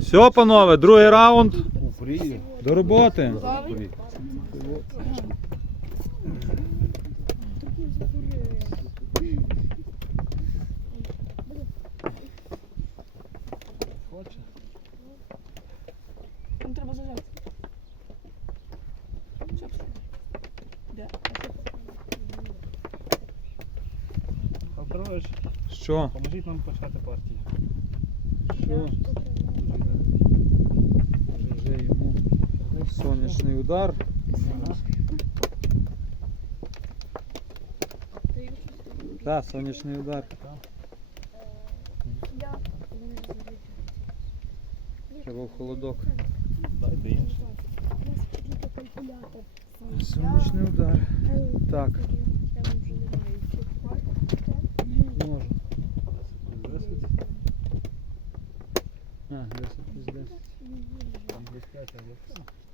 Все, панове, другий раунд. До роботи. Треба зажати. Петрович, Що? поможіть нам почати партію. Що? Вже йому сонячний удар. Так, сонячний удар. Треба в холодок. Дай би інше. Сонячний удар. Так. Можу. Десять. А, 10 плюс 10. Там плюс п'ять, але все. Не суттєво.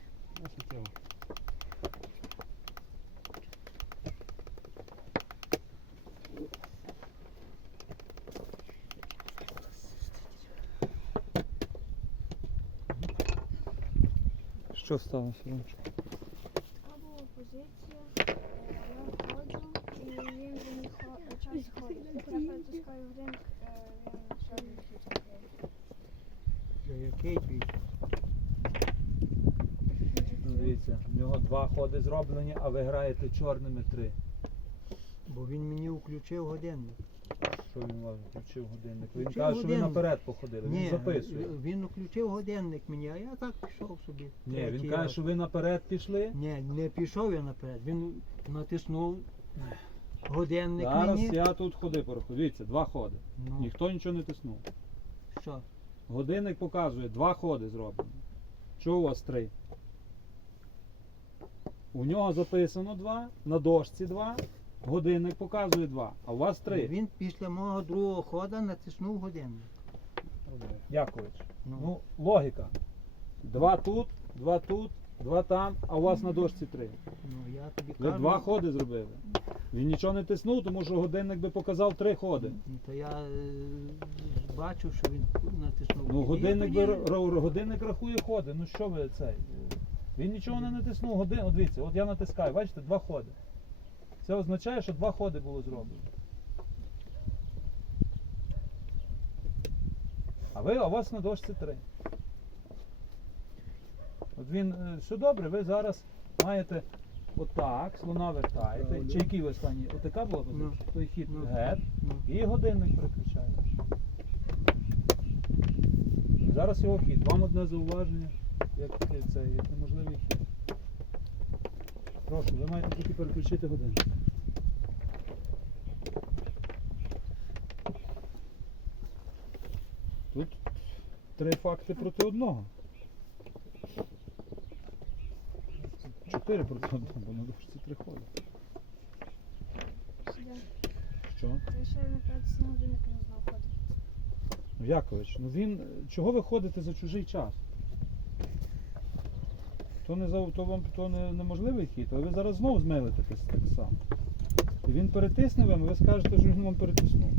Що сталося, Ромчик? Така була позиція, е, я ходжу, і він мені хо- час ходить. Я притискаю в ринг, е, він чорний хід. Який твій? Дивіться, в нього два ходи зроблені, а ви граєте чорними три. Бо він мені включив годинник. Що він вам включив годинник? Він Включив каже, що ви годинник. наперед походили. Він записує. він включив годинник мені, а я так пішов собі. Ні, Третій він раз. каже, що ви наперед пішли. Ні, не пішов я наперед. Він натиснув годинник Зараз мені. я тут ходи порахую. Дивіться, два ходи. Ну, Ніхто нічого не тиснув. що? Годинник показує, два ходи зроблені. Чого у вас три? У нього записано два, на дошці два, годинник показує два, а у вас три. Він після мого другого хода натиснув годинник. Якович. Ну, Ну, логіка. Два тут, два тут, два там, а у вас на дошці три. ну я тобі Ви кажу. два ходи зробили. Він нічого не тиснув, тому що годинник би показав три ходи. Ну, То я е, бачив, що він натиснув. Ну, годинник, би, ра- ра- годинник рахує ходи. Ну що ви цей? Він нічого не натиснув. Годин... От дивіться, от я натискаю, бачите, два ходи. Це означає, що два ходи було зроблено. А ви, а у вас на дошці три. От він, е, все добре, ви зараз маєте отак, слона вертаєте. Чи який ви останній? Отака була позиція? Ну. Той хід Ну. гет. Ну, І годинник переключаєш. Зараз його хід. Вам одне зауваження, як це, як неможливий хід. Прошу, ви маєте тільки переключити годинник. Тут три факти проти одного. Чотири проти одного, бо на дошці три ходи. Що? Я ще на годинник не знав ходити. Ну, Якович, ну він. Чого ви ходите за чужий час? То не то вам то не, неможливий хід, а ви зараз знову змилите так само. І він перетисне вам, і ви скажете, що він вам перетиснув.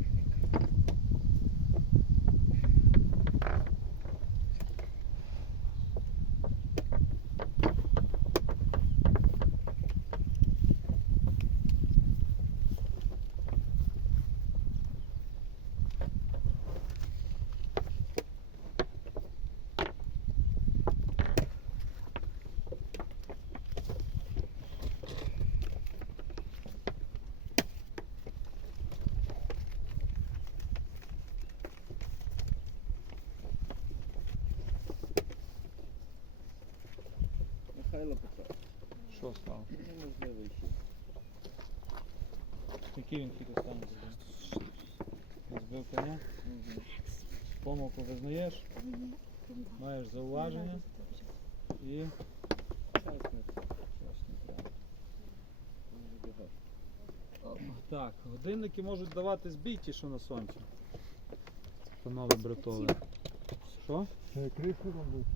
Що стало? Який він хід останній збив? Збив коня? Помилку визнаєш, маєш зауваження і. Так, годинники можуть давати збій ті, що на сонці. Панове братове. Що? Це кришу робити.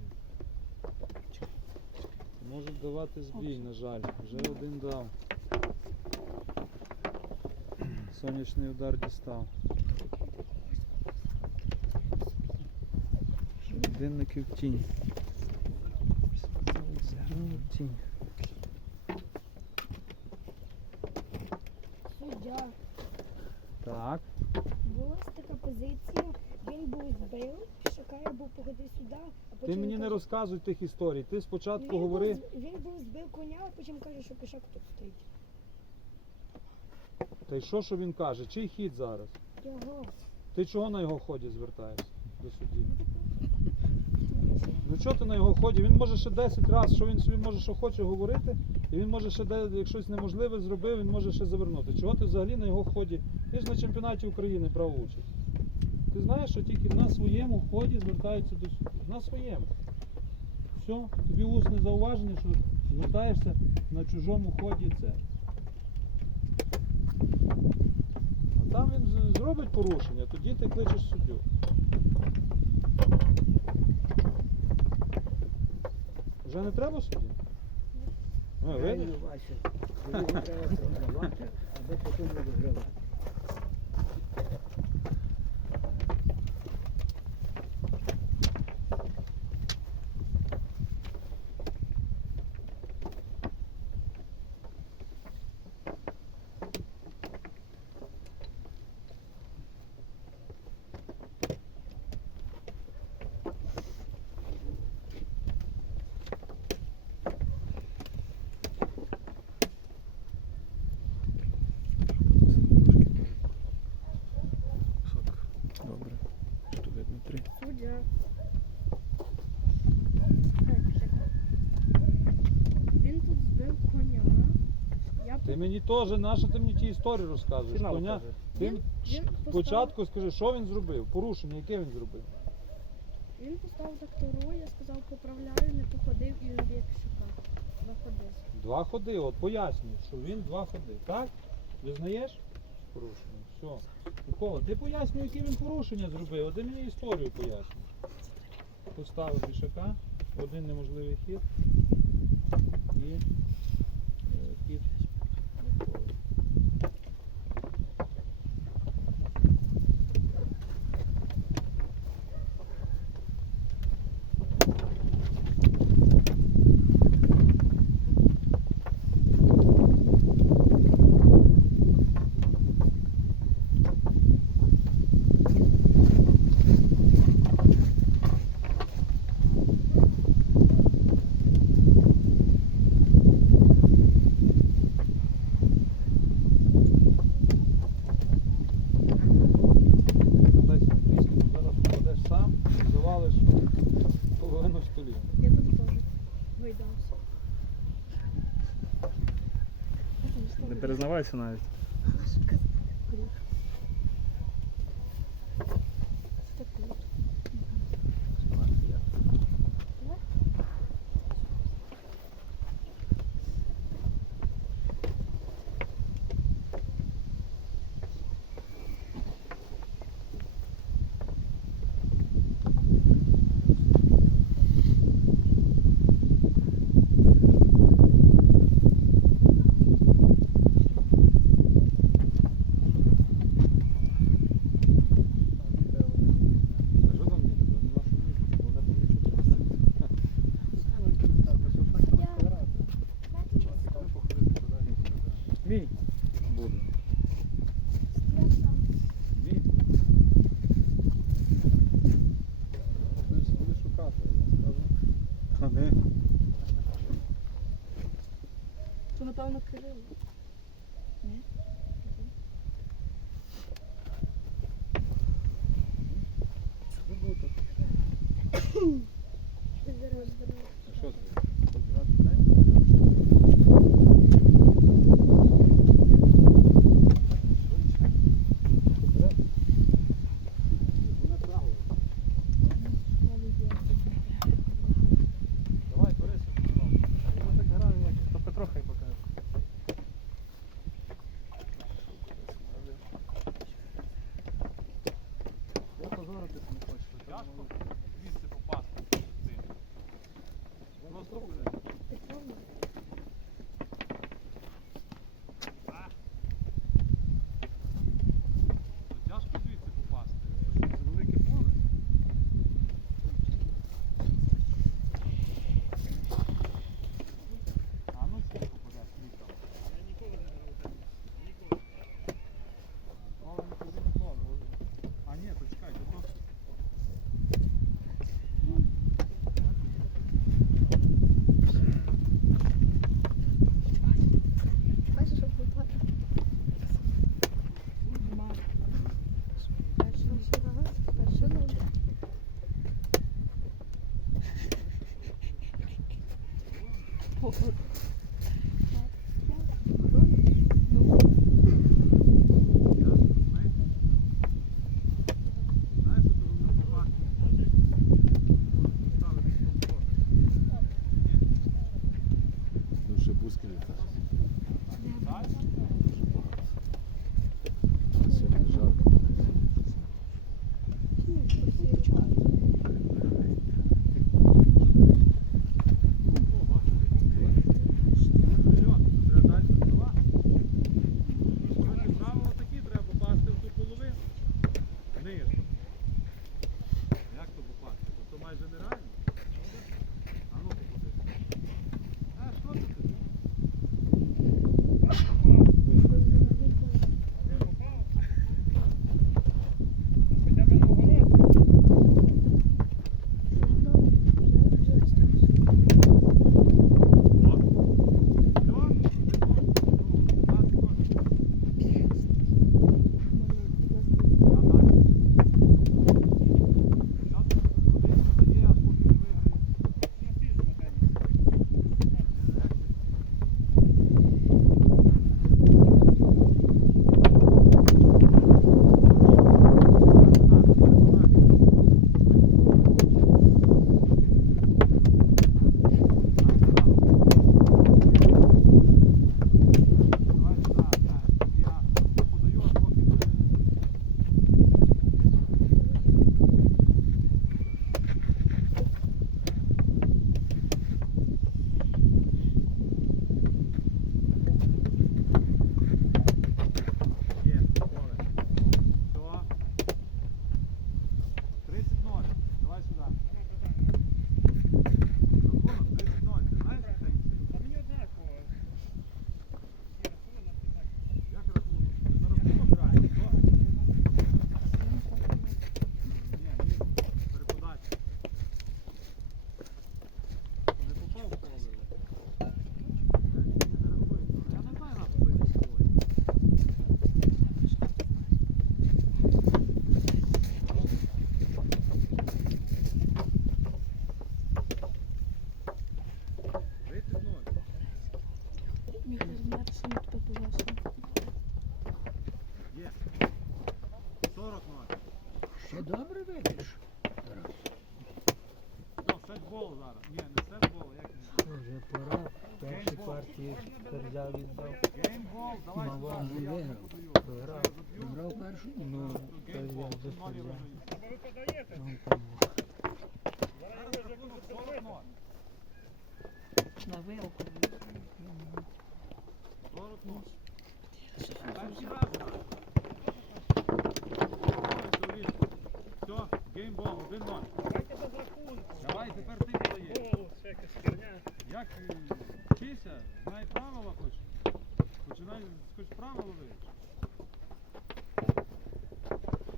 Можуть давати збій, на жаль. Вже один дав. Сонячний удар дістав. Годинники в тінь. В тінь. Суддя. Так. Була така позиція, він був збив, Шакая був погоди сюди, а потім Ти мені не каже- розказуй тих історій. Ти спочатку він говори. Був, він був збив коня, а потім каже, що пішак тут стоїть. Та й що, що він каже? Чий хід зараз? Його. Ти чого на його ході звертаєшся до судді? Ну, Ну чого ти на його ході? Він може ще 10 разів, що він собі може що хоче говорити, і він може ще де, як щось неможливе зробив, він може ще завернути. Чого ти взагалі на його ході? Ти ж на чемпіонаті України брав участь. Ти знаєш, що тільки на своєму ході звертаються до суду. На своєму. Все, тобі усне зауваження, що звертаєшся на чужому ході це. А там він зробить порушення, тоді ти кличеш суддю. Вже не треба судді? Ну, видно? Треба програвати, аби потім не вигравати. Добре. Що видно? Три. Суддя. Він тут збив коня. Я Ти мені теж, наша ти мені ті історії розказуєш. Фінал Коня. Ти Він- він поставив- спочатку скажи, що він зробив? Порушення, яке він зробив? Він поставив трактору, я сказав, поправляю, не походив і уб'є пішака. Два ходи. Два ходи, от пояснюю, що він два ходи. Так? Визнаєш? Порушення. Все. Микола, ти пояснюй, які він порушення зробив, а ти мені історію пояснюй. Поставив пішака, один неможливий хід і е, хід Миколи. Катайся на кріслі, бо зараз попадеш сам і завалиш половину столів. Я тут теж вийдався. Не перезнавайся навіть. Це круто. Та що там ні? Там нема що їздити, бо вони помічуть. Мій буде. Мій буде. Будеш шукати, я. А не. Це, напевно, Кирило. Oh, міг не. Є. 40 ноль. Ще добре видиш? Ну, сетбол зараз. Ні, не сетбол, як він? Вже пора. Перші партії Ферзя віддав. Геймбол, давай Мало не я виграв. першу? Ну, вже ноль я Ну, там Зараз рахунок 40 ноль. На вилку. 40 ноль. Перший раз граю. Чоловічку. Все, геймбол, 1-0. Давай, тепер ти подаєш. Як е, вчися, знай правила хоч. Починай хоч правила вивчиш.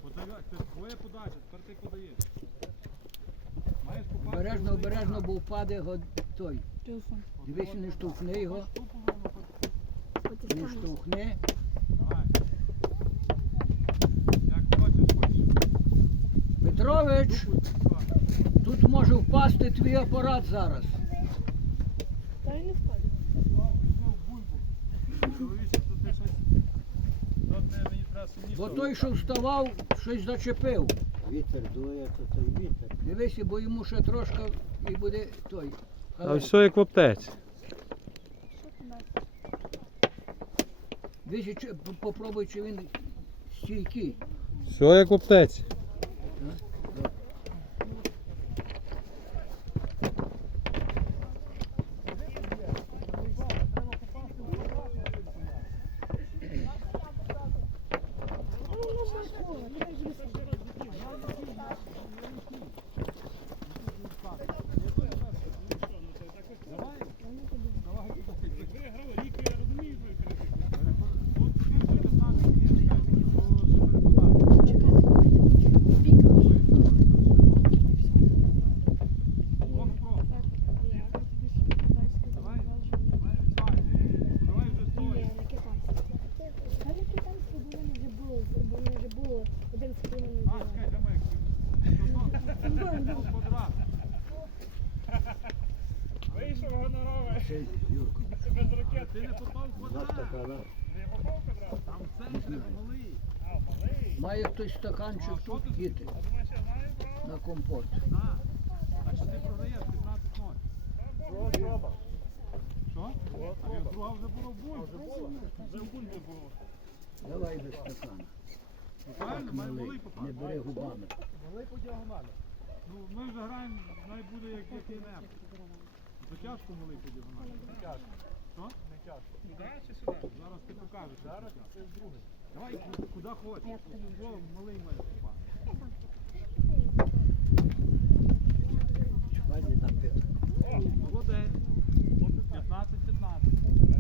Подай, це твоя подача, тепер ти подаєш. Маєш попасти. Обережно, обережно, бо впаде го- той. Телефон. Дивись, не штовхни його. Не штовхни. Петрович, тут може впасти твій апарат зараз. Та він не впаде. Бо той, що вставав, щось зачепив. Вітер дує, то той вітер. Дивися, бо йому ще трошки і буде той. А все як в аптеці. П- попробуй, чи він стійкий. Все як в аптеці. Ще Юрко. Ти не попав в квадрат. Там в центрі малий. Має хтось стаканчик тут діти на компот. Так. Що ти програєш 15 0 Що? Друга вже було в бунь. Вже в бунь було. Давай без стакана. Правильно, Так, має малий, не бери губами. Малий по діагоналі. Ну, ми вже граємо, най буде як який-небудь. То тяжко малий по діагоналі. Не тяжко. Що? Не тяжко. Сюди чи сюди? Зараз ти покажеш. Зараз це другий. Давай куди- хочеш. О, малий має напиток. Молодець. 15-15.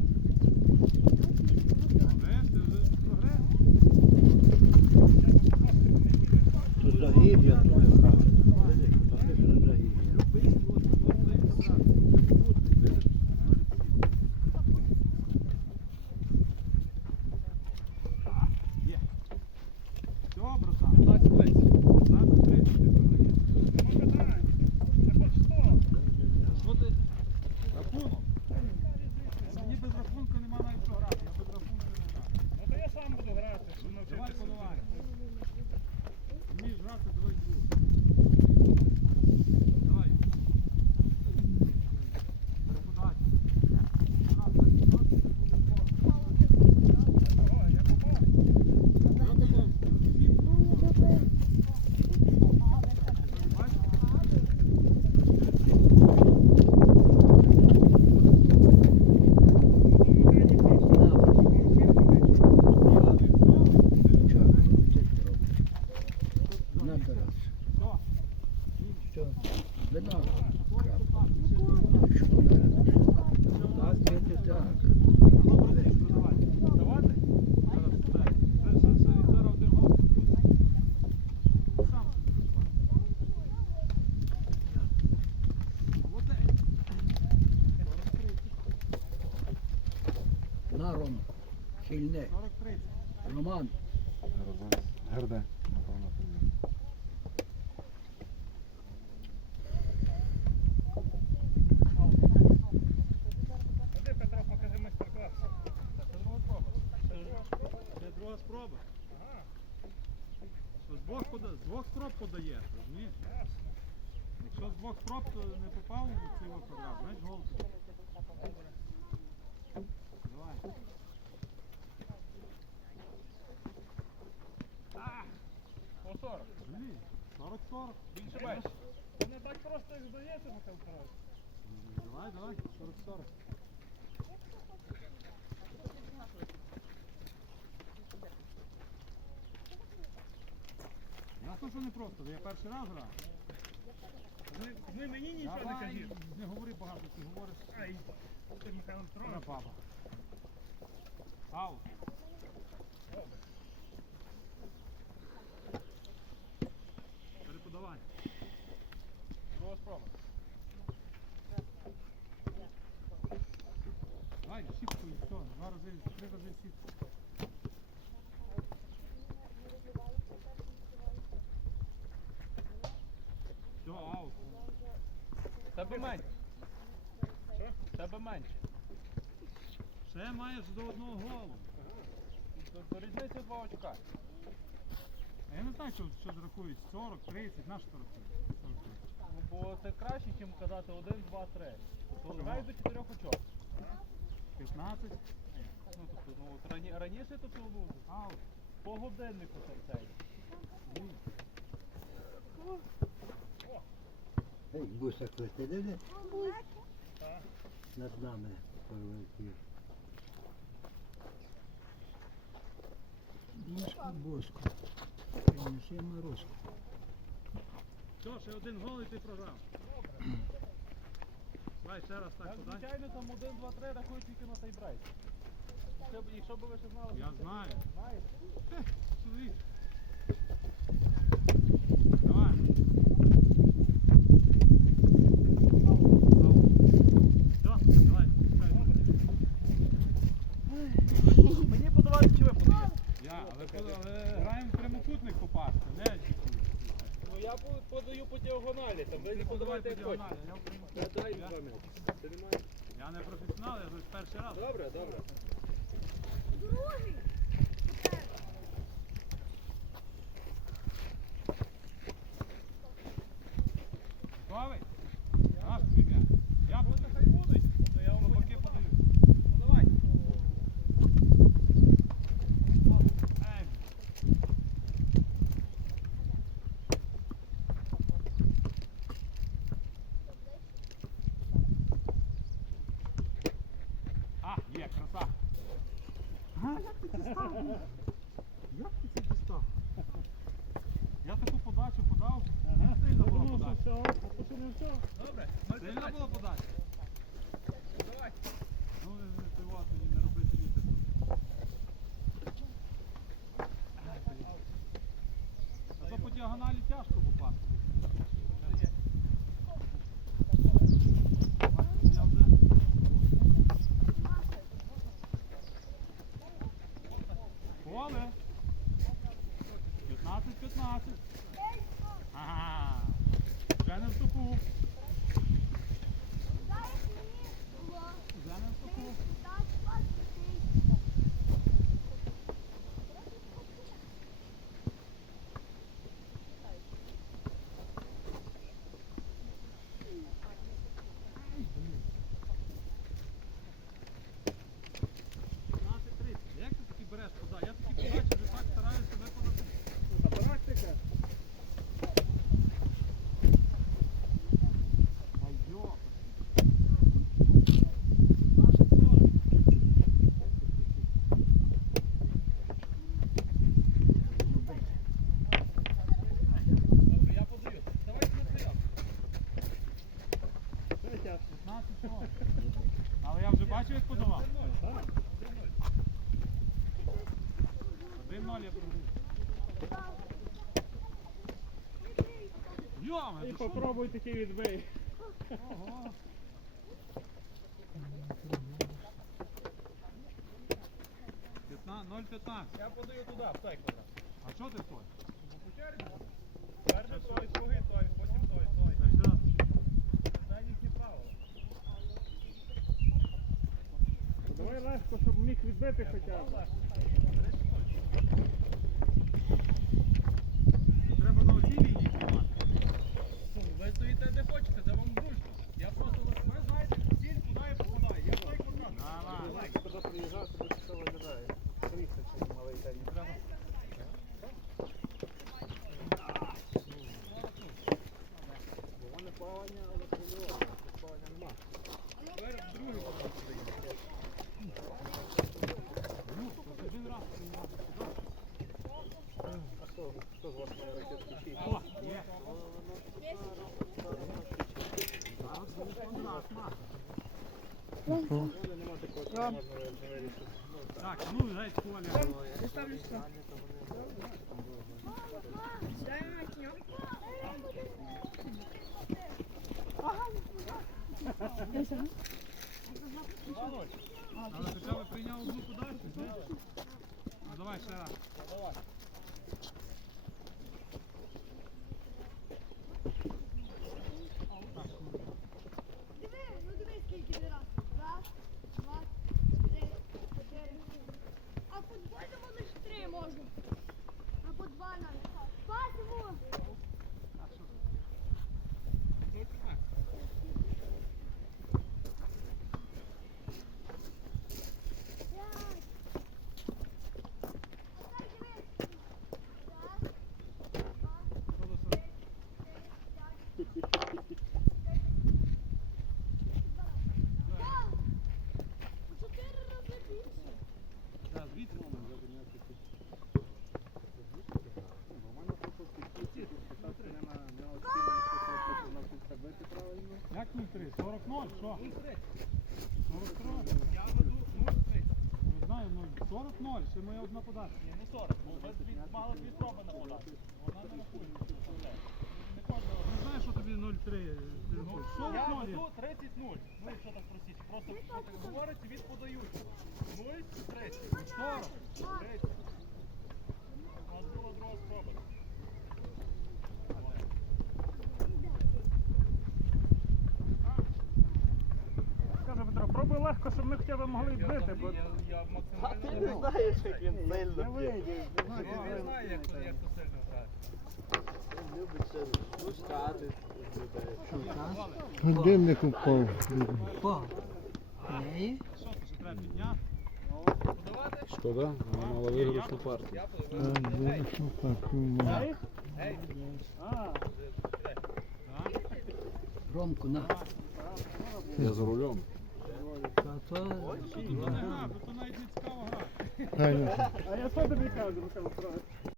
Двох, пода- з двох спроб подаєш, розумієш? Якщо з двох спроб то не попав цей от квадрат, значить гол. Давай. По 40. Блін, 40-40. Більше. Це не так просто, як здається, Михайло Петрович. Давай, давай, 40-40. Ясно, що не просто, я перший раз граю. Ви, ви мені нічого не Давай, кажіть. не говори багато, ти говориш Ай, ти Михайло на Петрович. баба. Аут. Переподавання. Друга спроба. Давай, сітку і все. Два рази, три рази сітку. Все, аут. Тебе менше. Тебе менше. Ще маєш до одного голу. До, різниці два очка. А я не знаю, що, що рахують. 40, 30, на що рахують? 43. Ну, бо це краще, ніж казати 1, 2, 3. То грай до 4 очок. 15. Ну, тобто, ну, от рані, раніше то ну, Аут. по годиннику це цей. Ей, буса клете, диви. Над нами пролетів. Буску, буску. Принеси морозку. Все, ще один гол і ти програв. Давай ще раз так подай. звичайно, там 1, 2, 3 рахують тільки на тайбрейк. Якщо б, якщо б ви ще знали, Я знаю. знаєте. Ех, Чоловік. Чи ви подаєте? Я, але, але граємо в прямокутник попасти, не Ну я подаю по діагоналі, там Ти подавай по діагоналі, я в прямокутник. дай Я- два м'ячі. Ти не маєш? Я не професіонал, я тут перший раз. Добре, добре. Другий. Готовий? Наш тобі м'яч. Я буду, хай будуть. То я вам поки подаю. Ну давай. Ей. А, є, краса. Як ти це дістав? Я таку подачу подав. Не сильно була подача. Добре. Сильно було подача? Давай. Ну, не пивати і не робити вітер. А то по діагоналі тяжко попасти. Я вже... Поле. 15-15. Ага. Вже не в суху. Дай мені було. Вже не в суху. Дай спати. Як ти такі береш пода? Я такі подачі вже так стараюся виконати. Практика. Айо. Добре, я подаю. Давайте на прийом. 15 сорок. Але я вже бачив, як подавав. Один ноль я прогрів. Йома, І попробуй такий відбий. Ого. П'ятна- 0,15. Я подаю туди, в той квадрат. А що ти той? Перший той, другий той, потім той, той. Їхні правила. Давай легко, щоб міг відбити хоча б. Треба на оцій лінії стоїте де хочете, де вам зручно. Я просто ви знаєте, ціль куди і попадаю. Я той квадрат. Коли приїжджати, то все виглядає. Трісно, чи малий день. Треба. Бо вони плавання, але. Плавання нема. Тепер другий квадрат подаю. Ну, от один раз прийняти. А хто, хто з вас має ракетки шість? О, є. Вирішити. Ну, так. Так, ну геть Коля. Сідаємо на кнопку. Але хоча б прийняв одну подачу, знаєш? Ну давай ще раз. Диви, ну диви, скільки не раз. Раз, два, три, чотири. А в футбольному лише три можна. Або два навіть. Пасимо. А що? П'ять. Отак диви. Раз, два, Що за три, чотири, п'ять. Так. У чотири рази більше. Зараз звідси. Бо в мене просто такі спитати не на не оцінюється, що на тут бити правильно. Як 0,3? 40 0 що? 43? Я веду 0,30. Не знаю, 40 0 ще моя одна подача. Ні, не 40, бо дві, мало дві спроби на подачу. Вона не рахується. Не кожного. Не знаю, що тобі 0,3. ти Ну, я 40 0 є. веду 30 0. Ну, якщо так простіше. Просто що говориться, від подаючого. 0 30. 40. 30. У нас була друга спроба. Скажи, Петро, би легко, щоб ми хоча б могли Я, бити, бо я, я Ти не знаєш, як він сильно не б'є. вийде. Я не знаю, як, як то сильно грати. Він любить ще пускати з людей. Годинник упав. То? Шкода, вона мала виграшну партію. Я? Ей, А, Ромку, на. Я за рулем. А я що тобі кажу, Михайло Петрович?